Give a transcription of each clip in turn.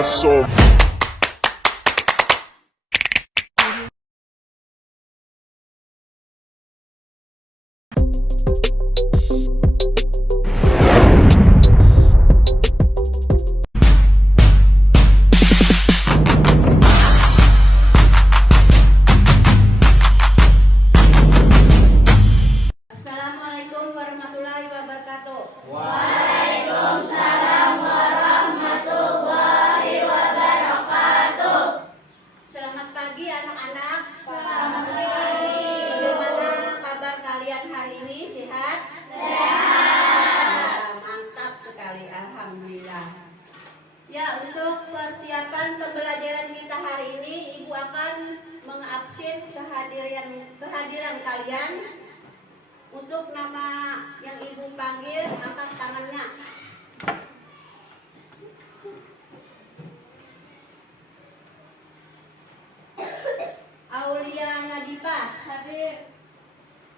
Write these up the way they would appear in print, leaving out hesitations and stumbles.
Aso. Assalamualaikum warahmatullahi wabarakatuh. Waalaikumsalam warahmatullahi wabarakatuh. Selamat pagi anak-anak. Selamat pagi. Bagaimana kabar kalian hari ini? Sehat? Sehat. Mantap sekali, alhamdulillah. Ya, untuk persiapan pembelajaran kita hari ini, Ibu akan mengabsen kehadiran kalian. Untuk nama yang Ibu panggil, angkat tangannya. Aulia Nadifa hadir.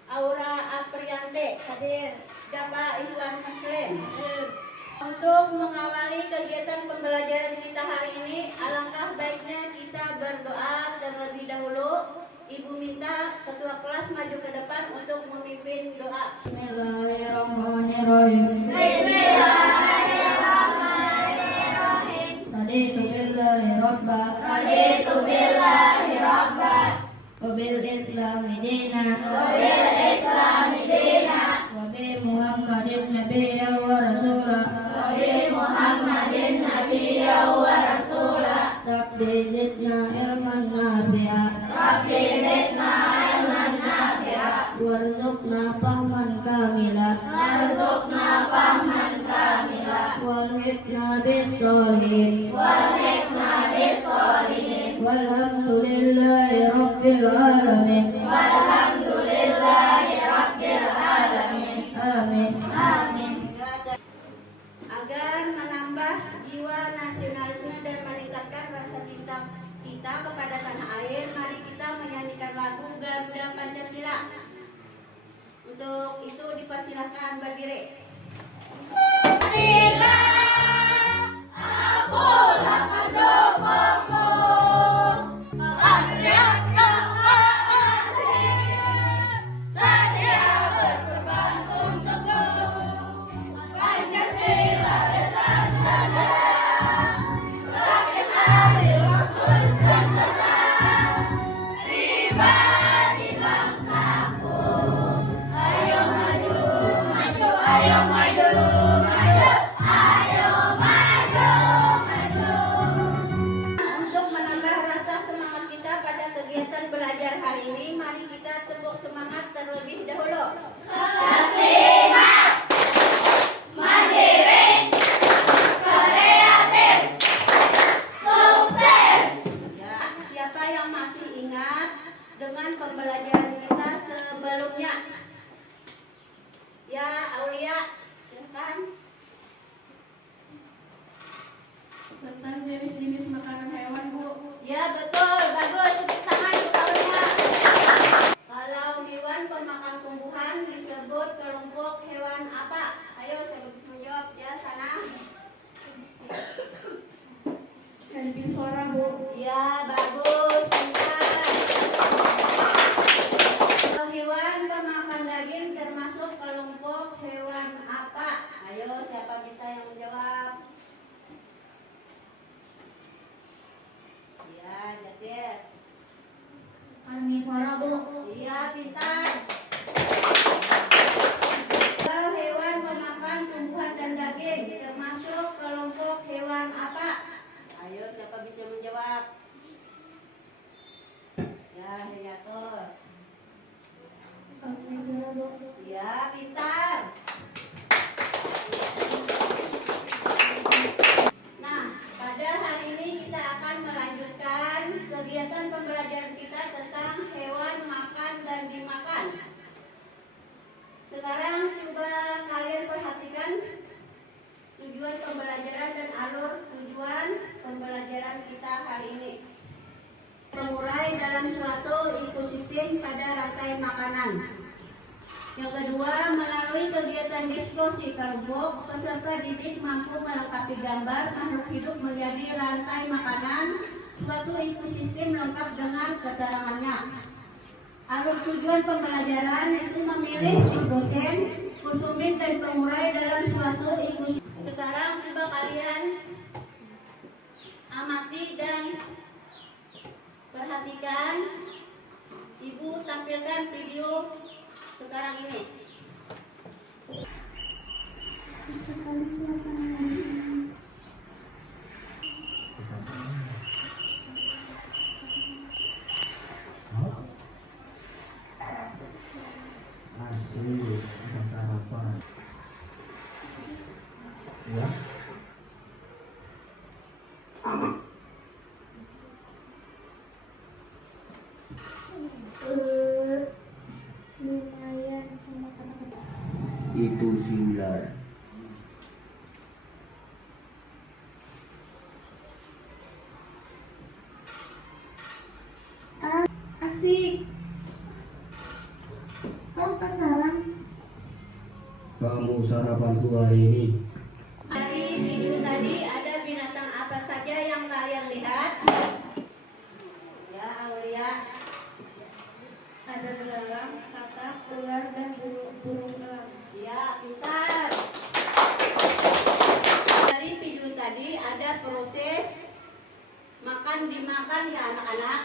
Aura Apriante hadir. Dapa Iwan Muslim hadir. Untuk mengawali kegiatan pembelajaran kita hari ini, alangkah baiknya kita berdoa terlebih dahulu. Ibu minta ketua kelas maju ke depan untuk memimpin doa. Bismillahirrahmanirrahim. Bismillahirrahmanirrahim. Raditu billahi rabba. Raditu billahi rabba. Wabil islami dina. Wabil islami dina. Wabi Muhammadin nabiyya wa rasula. Wabi Muhammadin nabiyya wa rasula. Rabbi zidna ilman nafi'a. Rabbi zidna ilman nafi'a. Warzuqna fahman kamila. Warzuqna fahman kamila. Walhiqna bis-sholihin. Walhiqna bis-sholihin. Walhamdulillahi rabbil alamin. Walhamdulillahi rabbil alamin. Amin. Amin. Agar menambah jiwa nasionalisme dan meningkatkan rasa cinta kita kepada tanah air, mari kita menyanyikan lagu Garuda Pancasila. Untuk itu dipersilahkan berdiri. Sila, aku akan dukungmu. Sedia berkorban untukmu. Pancasila dasar negara. Rakyat adil makmur sentosa. Pribadi bangsaku. Ayo maju, maju, ayo maju, maju. Ayo maju, maju. Untuk menambah rasa semangat kita pada kegiatan belajar hari ini, mari kita tepuk semangat terlebih dahulu. Tersimat, mandiri, kreatif, sukses. Ya, siapa yang masih ingat dengan pembelajaran kita sebelumnya? Ya, Aulia, silakan. Tentang jenis-jenis makanan hewan, Bu. Ya, betul, bagus. Tepuk tangan untuk Aulia. Kalau hewan pemakan tumbuhan disebut kelompok hewan apa? Ayo, siapa bisa menjawab? Ya, sana. Herbivora, Bu. Ya, bagus. Pintar. Kalau hewan pemakan daging termasuk kelompok hewan apa? Ayo, siapa bisa yang menjawab? Ya, Jatir. Karnivora, Bu. Iya, pintar. Kalau hewan pemakan tumbuhan dan daging termasuk kelompok hewan apa? Ayo, siapa bisa menjawab? Ya, Heriatur. Karnivora, Bu. Ya, pintar. Nah, pada hari ini kita akan melanjutkan kegiatan pembelajaran kita tentang hewan makan dan dimakan. Sekarang coba kalian perhatikan tujuan pembelajaran dan alur tujuan pembelajaran kita hari ini. Pengurai dalam suatu ekosistem pada rantai makanan. Yang kedua, melalui kegiatan diskusi kelompok, peserta didik mampu melengkapi gambar makhluk hidup menjadi rantai makanan, suatu ekosistem lengkap dengan keterangannya. Alur tujuan pembelajaran itu memilih dosen, konsumen, dan pengurai dalam suatu ekosistem. Sekarang coba kalian amati dan perhatikan. Ibu tampilkan video sekarang ini. Asli, udah sarapan. Ya. Lumayan sama kata-kata. Itu singular. Asik. Kau kasarang. Kamu sarapanku hari ini. Dari video tadi ada binatang apa saja yang kalian lihat? Ya, Aulia. Ada belalang, katak, ular, dan burung elang. Ya, pintar. Dari video tadi ada proses makan dimakan ya anak-anak.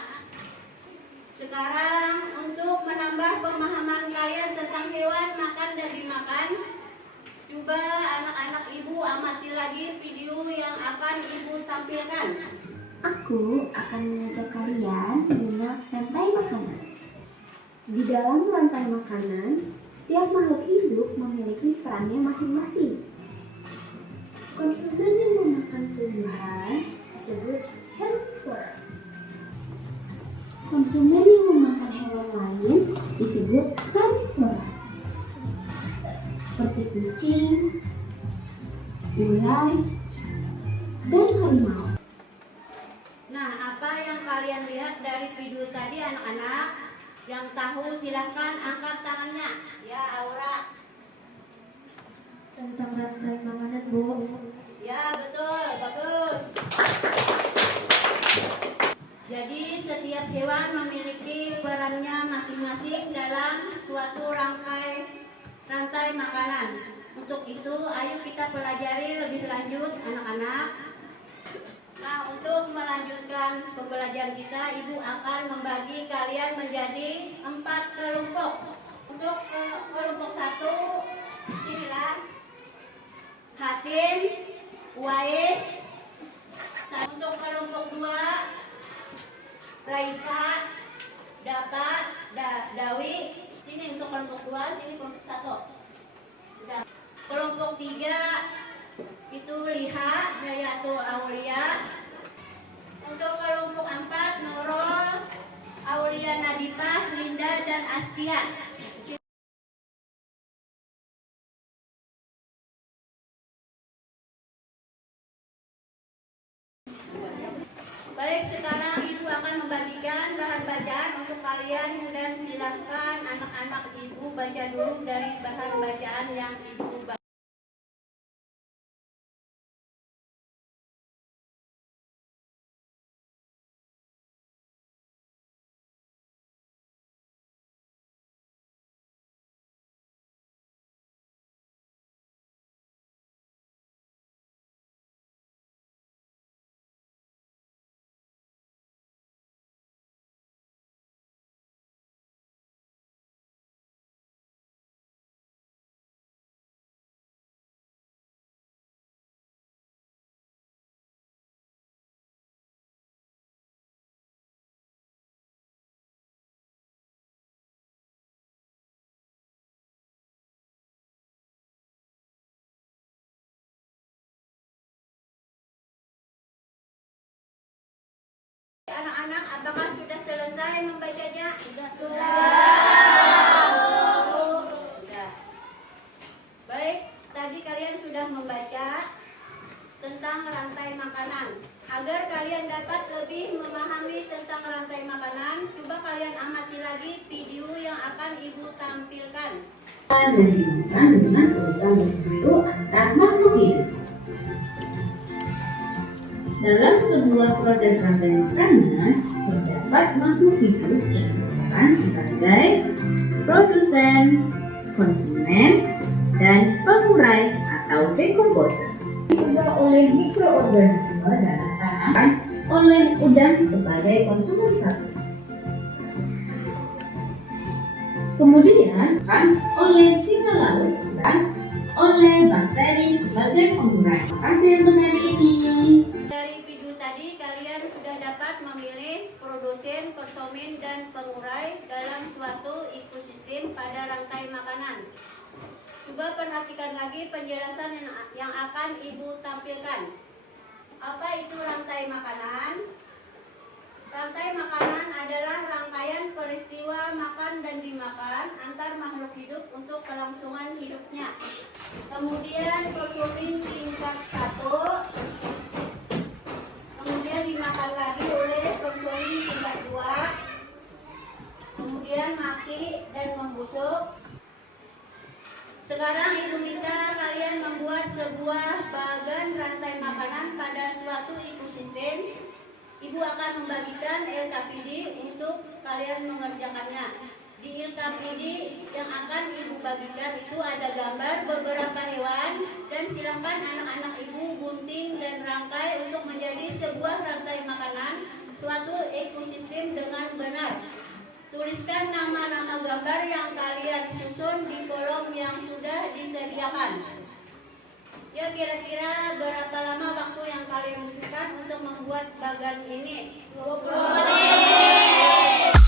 Sekarang untuk menambah pemahaman kalian tentang hewan makan dan dimakan, coba anak-anak ibu amati lagi video yang akan ibu tampilkan. Aku akan mengajak kalian mengenal rantai makanan. Di dalam rantai makanan, setiap makhluk hidup memiliki perannya masing-masing. Konsumen yang memakan tumbuhan disebut herbivora. Konsumen yang memakan hewan lain disebut karnivora. Seperti kucing, ular, dan harimau. Nah, apa yang kalian lihat dari video tadi anak-anak? Yang tahu silahkan angkat tangannya. Ya, Aura. Tentang rantai makanan, Bu. Ya, betul. Bagus. Jadi setiap hewan memiliki perannya masing-masing dalam suatu rantai makanan. Untuk itu, ayo kita pelajari lebih lanjut anak-anak. Nah, untuk melanjutkan pembelajaran kita, Ibu akan membagi kalian menjadi 4 kelompok. Untuk kelompok 1, sinilah Hatim, Uwais. Untuk kelompok 2, Raisa, Dapa, Dawi. Sini untuk kelompok 2, sini kelompok 1. Kelompok 3 itu Liha, Hayatul Aulia. Untuk kelompok 4 Nurul, Aulia Nadifah, Linda, dan Astia. Baik, sekarang Ibu akan membagikan bahan bacaan untuk kalian dan silahkan anak-anak Ibu baca dulu dari bahan bacaan yang Ibu baca. Anak-anak, apakah sudah selesai membacanya? Sudah. Baik, tadi kalian sudah membaca tentang rantai makanan. Agar kalian dapat lebih memahami tentang rantai makanan, coba kalian amati lagi video yang akan Ibu tampilkan. dan dimakan dengan urutan tertentu antar makhluk hidup. Dalam sebuah proses rantai makanan, terdapat makhluk hidup yang berperan sebagai produsen, konsumen, dan pengurai atau dekomposer. Juga oleh mikroorganisme dalam tanah dan oleh udang sebagai konsumen satu. Kemudian kan oleh singa laut dan oleh bakteri sebagai pengurai. Terima kasih untuk hari ini. Dari video tadi kalian sudah dapat memilih produsen, konsumen, dan pengurai dalam suatu ekosistem pada rantai makanan. Coba perhatikan lagi penjelasan yang akan Ibu tampilkan. Apa itu rantai makanan? Rantai makanan adalah rangkaian peristiwa makan dan dimakan antar makhluk hidup untuk kelangsungan hidupnya. Kemudian konsumen tingkat 1, kemudian dimakan lagi oleh konsumen tingkat 2, kemudian mati dan membusuk. Sekarang Ibu minta kalian membuat sebuah bagan rantai makanan pada suatu ekosistem. Ibu akan membagikan LKPD untuk kalian mengerjakannya. Di LKPD yang akan Ibu bagikan itu ada gambar beberapa hewan dan silakan anak-anak Ibu gunting dan rangkai untuk menjadi sebuah rantai makanan suatu ekosistem dengan benar. Tuliskan nama-nama gambar yang kalian susun di kolom yang sudah disediakan. Ya, kira-kira berapa lama waktu yang kalian butuhkan untuk membuat bagan ini? 20 menit.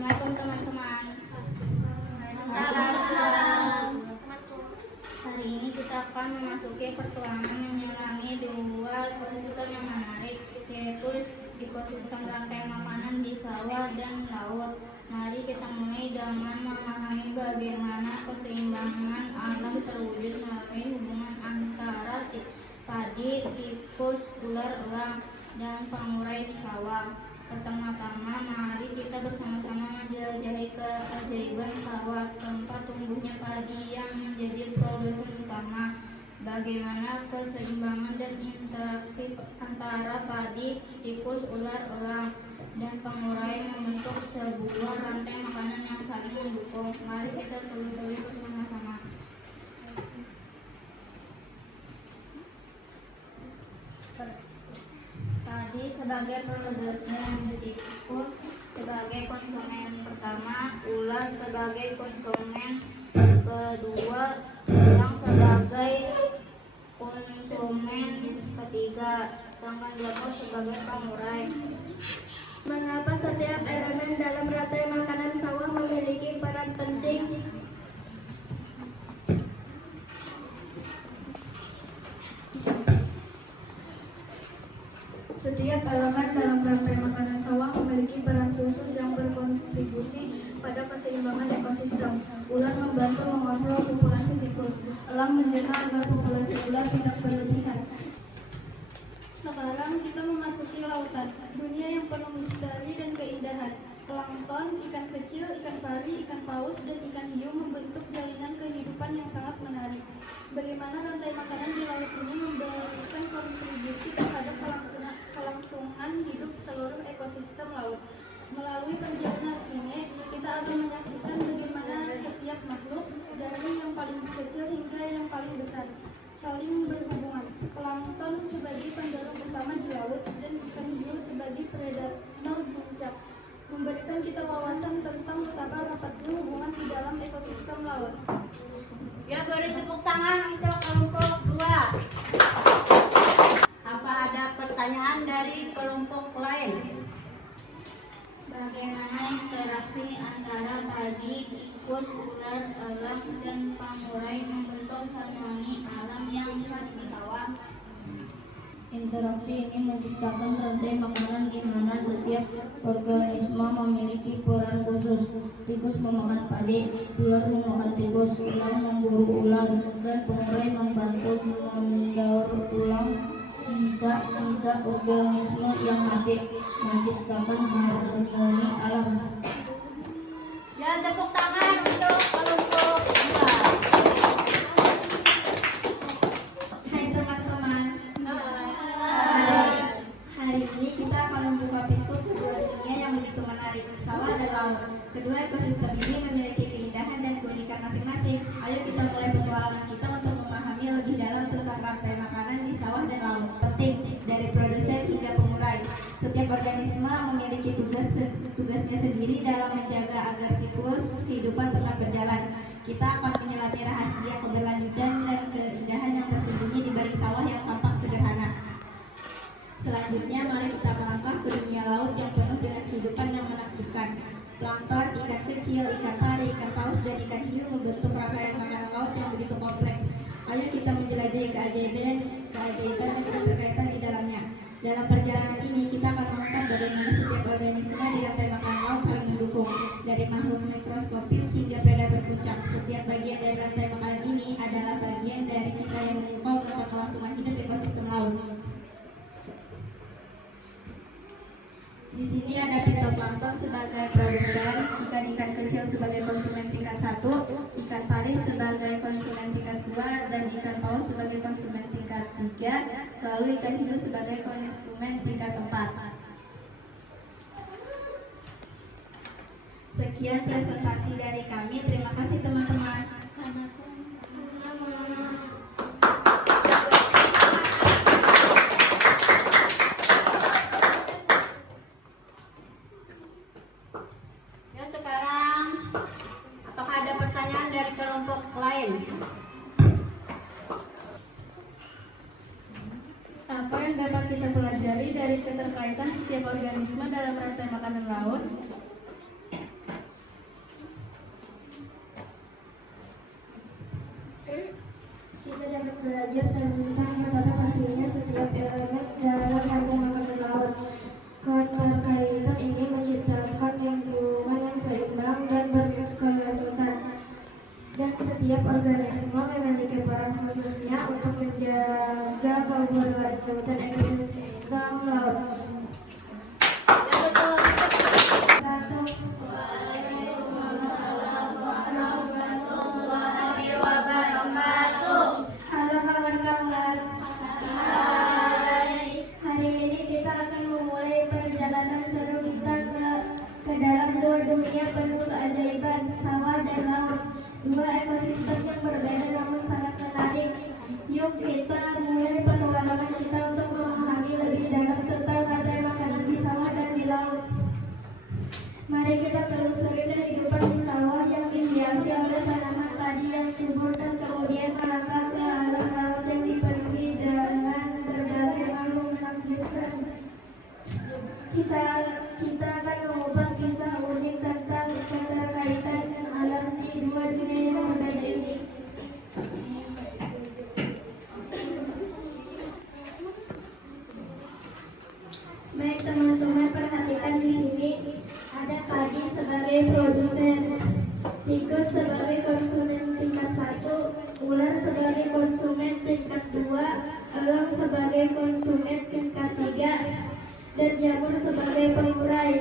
Assalamualaikum teman-teman. Salam. Hari ini kita akan memasuki pertualangan menyelangi dua ekosistem yang menarik, yaitu ekosistem rantai makanan di sawah dan laut. Mari kita mulai dengan memahami bagaimana keseimbangan alam terwujud melalui hubungan antara padi, tikus, ular, elang, dan pengurai di sawah. Pertama-tama, mari kita bersama-sama menjelajahi keajaiban sawah, tempat tumbuhnya padi yang menjadi produsen utama. Bagaimana keseimbangan dan interaksi antara padi, tikus, ular, elang, dan pengurai membentuk sebuah rantai makanan yang saling mendukung. Mari kita telusuri bersama-sama. Padi sebagai produsen, tikus sebagai konsumen pertama, ular sebagai konsumen kedua, elang sebagai konsumen ketiga, sedangkan jamur sebagai pengurai. Mengapa setiap elemen dalam rantai makanan sawah memiliki peran penting? Setiap elemen dalam rantai makanan sawah memiliki peran khusus yang berkontribusi pada keseimbangan ekosistem. Ular membantu mengontrol populasi tikus. Elang menjaga agar populasi ular tidak berlebihan. Sekarang kita memasuki lautan, dunia yang penuh misteri dan keindahan. Plankton, ikan kecil, ikan pari, ikan paus, dan ikan hiu membentuk jalinan kehidupan yang sangat menarik. Bagaimana rantai makanan di laut ini memberikan kontribusi terhadap kelangsungan hidup seluruh ekosistem laut. Melalui perjalanan ini, kita akan menyaksikan bagaimana setiap makhluk, dari yang paling kecil hingga yang paling besar, saling berhubungan. Plankton sebagai pendorong utama di laut dan ikan hiu sebagai predator puncak memberikan kita wawasan tentang betapa rapatnya hubungan di dalam ekosistem laut. Ya, beri tepuk tangan untuk kelompok 2. Apa ada pertanyaan dari kelompok lain? Bagaimana interaksi antara padi, tikus, ular, elang, dan pengurai membentuk harmoni alam yang khas di sawah? Interaksi ini menciptakan rantai makanan di mana setiap organisme memiliki peran khusus. Tikus memakan padi, ular memakan tikus, elang memburu ular, dan pengurai membantu mendaur ulang sisa-sisa organisme yang mati, menciptakan harmoni alam. Ya, tepuk tangan untuk kelompok 2. Hai teman-teman, hari ini kita akan membuka pintu kedua dunia yang begitu menarik, sawah dan laut. Kedua ekosistem ini memiliki keindahan dan keunikan masing-masing. Ayo kita mulai petualangan kita untuk memahami lebih dalam tentang rantai makanan di sawah dan laut. Penting, dari produsen hingga pengurai. Setiap organisme memiliki tugasnya sendiri dalam menjaga agar siklus kehidupan tetap berjalan. Kita akan menyelami rahasia keberlanjutan dan keindahan yang tersembunyi di balik sawah yang tampak sederhana. Selanjutnya, mari kita melangkah ke dunia laut yang penuh dengan kehidupan yang menakjubkan. Plankton, ikan kecil, ikan pari, ikan paus, dan ikan hiu membentuk rangkaian makanan laut yang begitu kompleks. Ayo kita menjelajahi keajaiban dan keterkaitan di dalamnya. Dalam perjalanan ini, kita akan menemukan bagaimana setiap organisme di rantai makanan laut saling mendukung. Dari makhluk mikroskopis hingga predator puncak, setiap bagian dari rantai makanan ini adalah bagian dari kisah yang memukau tentang kelangsungan hidup ekosistem laut. Di sini ada fitoplankton sebagai produsen, ikan-ikan kecil sebagai konsumen tingkat 1, ikan pari sebagai konsumen tingkat 2, dan ikan paus sebagai konsumen tingkat 3, lalu ikan hiu sebagai konsumen tingkat 4. Sekian presentasi dari kami. Terima kasih teman-teman. Ya, sekarang apakah ada pertanyaan dari kelompok lain? Apa yang dapat kita pelajari dari keterkaitan setiap organisme dalam rantai makanan laut? setiap elemen dalam harga makan di laut. Keterkaitan ini menciptakan lingkungan yang seimbang dan berkelanjutan, dan setiap organisme memiliki peran khususnya untuk menjaga keberlanjutan ekosistem laut. Halo kawan-kawan. Hari ini kita akan memulai perjalanan seru kita ke dalam dua dunia penuh keajaiban, sawah dan laut. Dua ekosistem yang berbeda namun sangat menarik. Yuk kita mulai petualangan kita untuk memahami lebih dalam tentang rantai makanan di sawah dan di laut. Mari kita telusuri kehidupan di sawah yang dihiasi oleh tanaman padi yang subur dan kemudian melangkah ke alam laut yang dipenuhi dengan berbagai makhluk menakjubkan. Kita akan mengupas kisah unik tentang keterkaitan alam di dua dunia yang berbeda ini. Baik teman-teman, perhatikan di sini ada padi sebagai produsen, tikus sebagai konsumen tingkat 1, ular sebagai konsumen tingkat 2, elang sebagai konsumen tingkat 3, dan jamur sebagai pengurai.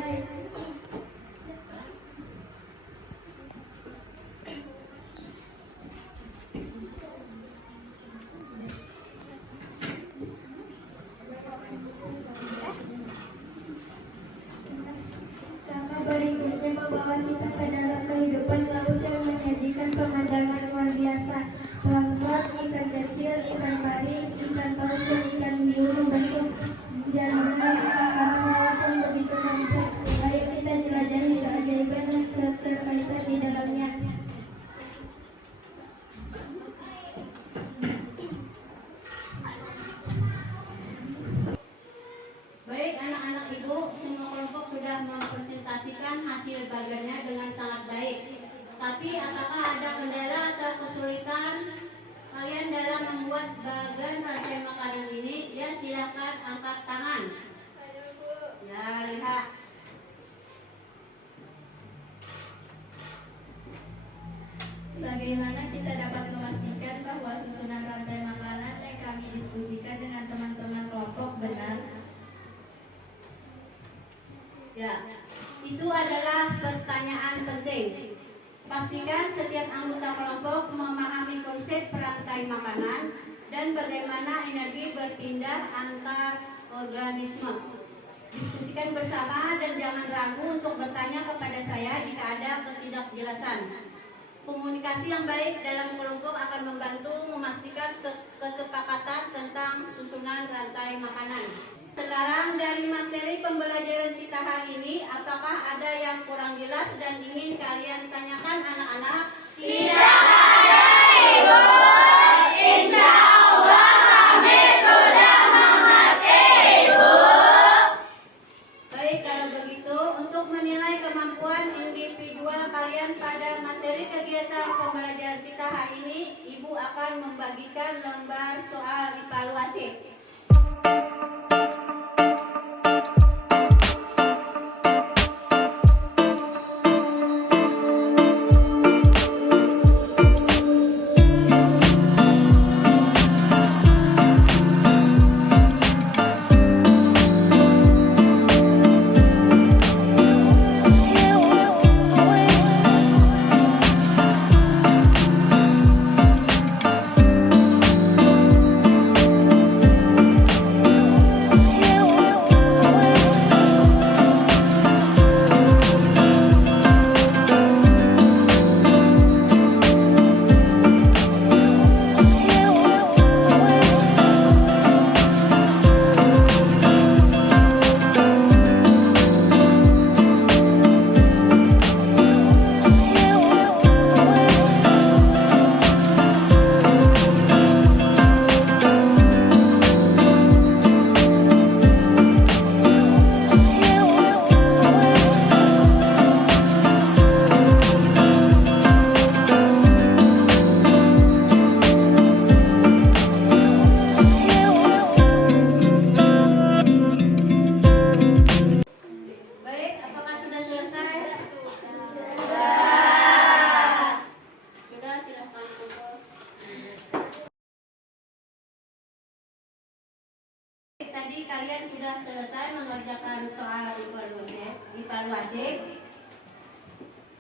Langkah berikutnya membawa kita ke dalam kehidupan laut yang menyajikan pemandangan luar biasa. Plankton, ikan kecil, ikan pari, ikan paus, dan ikan hiu membentuk jaringan makanan laut yang begitu kompleks. Ayo kita jelajahi keajaiban dan keterkaitan di dalamnya. Baik anak-anak ibu, semua kelompok sudah mempresentasikan hasil bagannya dengan sangat baik. Tapi apakah ada kendala atau kesulitan kalian dalam membuat bagan rantai makanan ini? Ya silakan angkat tangan. Ya lihat. Bagaimana kita dapat memastikan bahwa susunan rantai makanan yang kami diskusikan dengan teman-teman kelompok benar? Ya, itu adalah pertanyaan penting. Pastikan setiap anggota kelompok memahami konsep rantai makanan dan bagaimana energi berpindah antar organisme. Diskusikan bersama dan jangan ragu untuk bertanya kepada saya jika ada ketidakjelasan. Komunikasi yang baik dalam kelompok akan membantu memastikan kesepakatan tentang susunan rantai makanan. Sekarang dari materi pembelajaran kita hari ini, apakah ada yang kurang jelas dan ingin kalian tanyakan anak-anak? Tidak ada, Ibu. Insya Allah kami sudah mengerti, Ibu. Baik, kalau begitu, untuk menilai kemampuan individual kalian pada materi kegiatan pembelajaran kita hari ini, Ibu akan membagikan lembar soal evaluasi.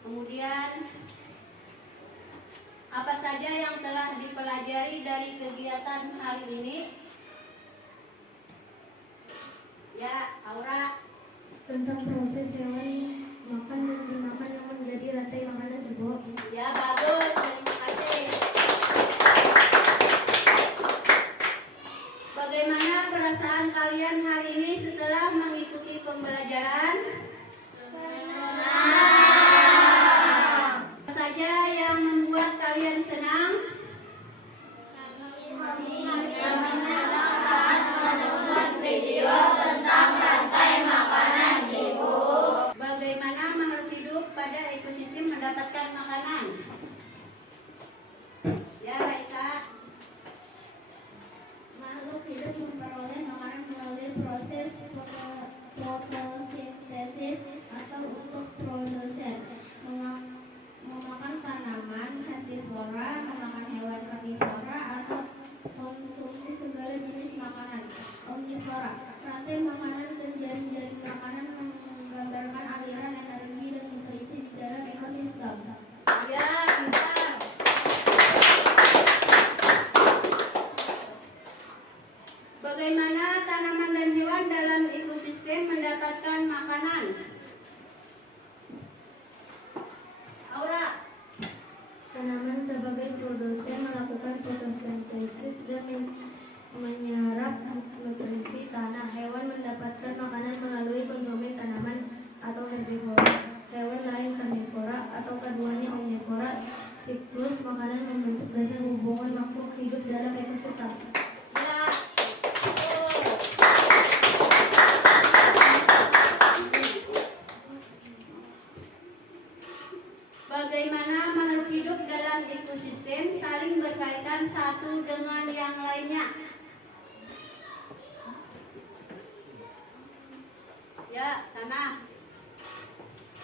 Kemudian apa saja yang telah dipelajari dari kegiatan hari ini? Ya, Aura. Tentang proses hewan makan dan dimakan yang menjadi rantai makanan, Ibu. Ya, bagus. Terima kasih. Bagaimana perasaan kalian hari ini setelah mengikuti pembelajaran? Apa saja yang membuat kalian senang? Bagaimana makhluk hidup pada ekosistem mendapatkan makanan? Ya, Raisa. Makhluk hidup memperoleh makanan melalui proses fotosintesis atau untuk produsen, memakan tanaman herbivora, memakan hewan karnivora, atau konsumsi segala jenis makanan omnivora. Rantai makanan dan jaring-jaring makanan menggambarkan aliran energi dan nutrisi di dalam ekosistem. Ya, pintar. Bagaimana tanaman dan hewan dalam ekosistem mendapatkan makanan? Aura. Tanaman sebagai produsen melakukan fotosintesis dan menyerap nutrisi tanah. Hewan mendapatkan makanan melalui konsumsi tanaman atau herbivora. Hewan lain karnivora atau keduanya omnivora. Siklus makanan membentuk dasar hubungan makhluk hidup dalam ekosistem. Ya. Bagaimana makhluk hidup dalam ekosistem saling berkaitan satu dengan yang lainnya? Ya, sana.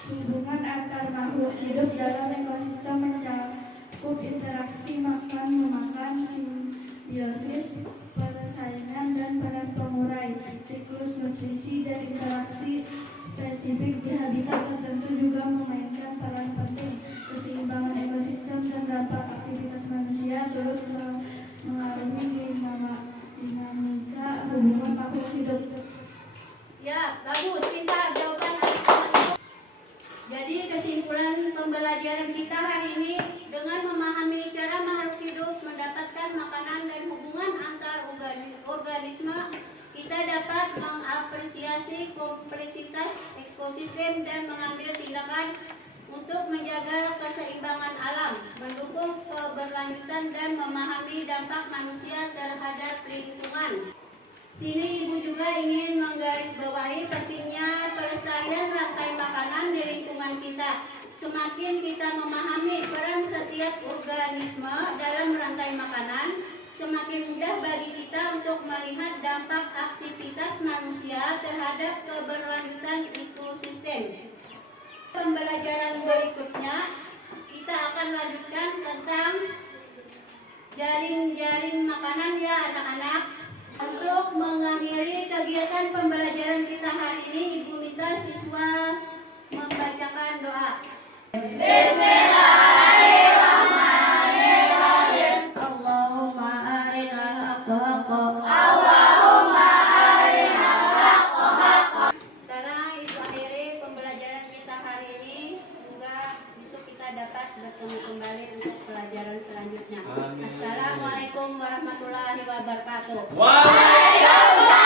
Hubungan antar makhluk hidup dalam ekosistem mencakup interaksi makan-memakan, simbiosis, persaingan, dan peran pengurai. Siklus nutrisi dan interaksi spesifik di habitat tertentu juga memainkan peran penting. Keseimbangan ekosistem dan dampak aktivitas manusia turut mengaruhi dinamika hubungan makhluk hidup. Ya, bagus, pintar jawaban adik-adik. Jadi kesimpulan pembelajaran kita hari ini, dengan memahami cara makhluk hidup mendapatkan makanan dan hubungan antar organisme, kita dapat mengapresiasi kompleksitas ekosistem dan mengambil tindakan untuk menjaga keseimbangan alam, mendukung keberlanjutan dan memahami dampak manusia terhadap lingkungan. Sini Ibu juga ingin menggarisbawahi pentingnya pelestarian rantai makanan di lingkungan kita. Semakin kita memahami peran setiap organisme dalam rantai makanan, semakin mudah bagi kita untuk melihat dampak aktivitas manusia terhadap keberlanjutan ekosistem. Pembelajaran berikutnya kita akan lanjutkan tentang jaring-jaring makanan ya anak-anak. Untuk mengakhiri kegiatan pembelajaran kita hari ini, Ibu minta siswa membacakan doa. Bismillahirrahmanirrahim. Allahumma arinal haqqa haqqa. Allahumma arinal haqqa haqqa. Sekarang Ibu akhiri pembelajaran kita hari ini. Semoga besok kita dapat bertemu kembali untuk pelajaran selanjutnya. Assalamualaikum warahmatullahi wabarakatuh. Waalaikumsalam.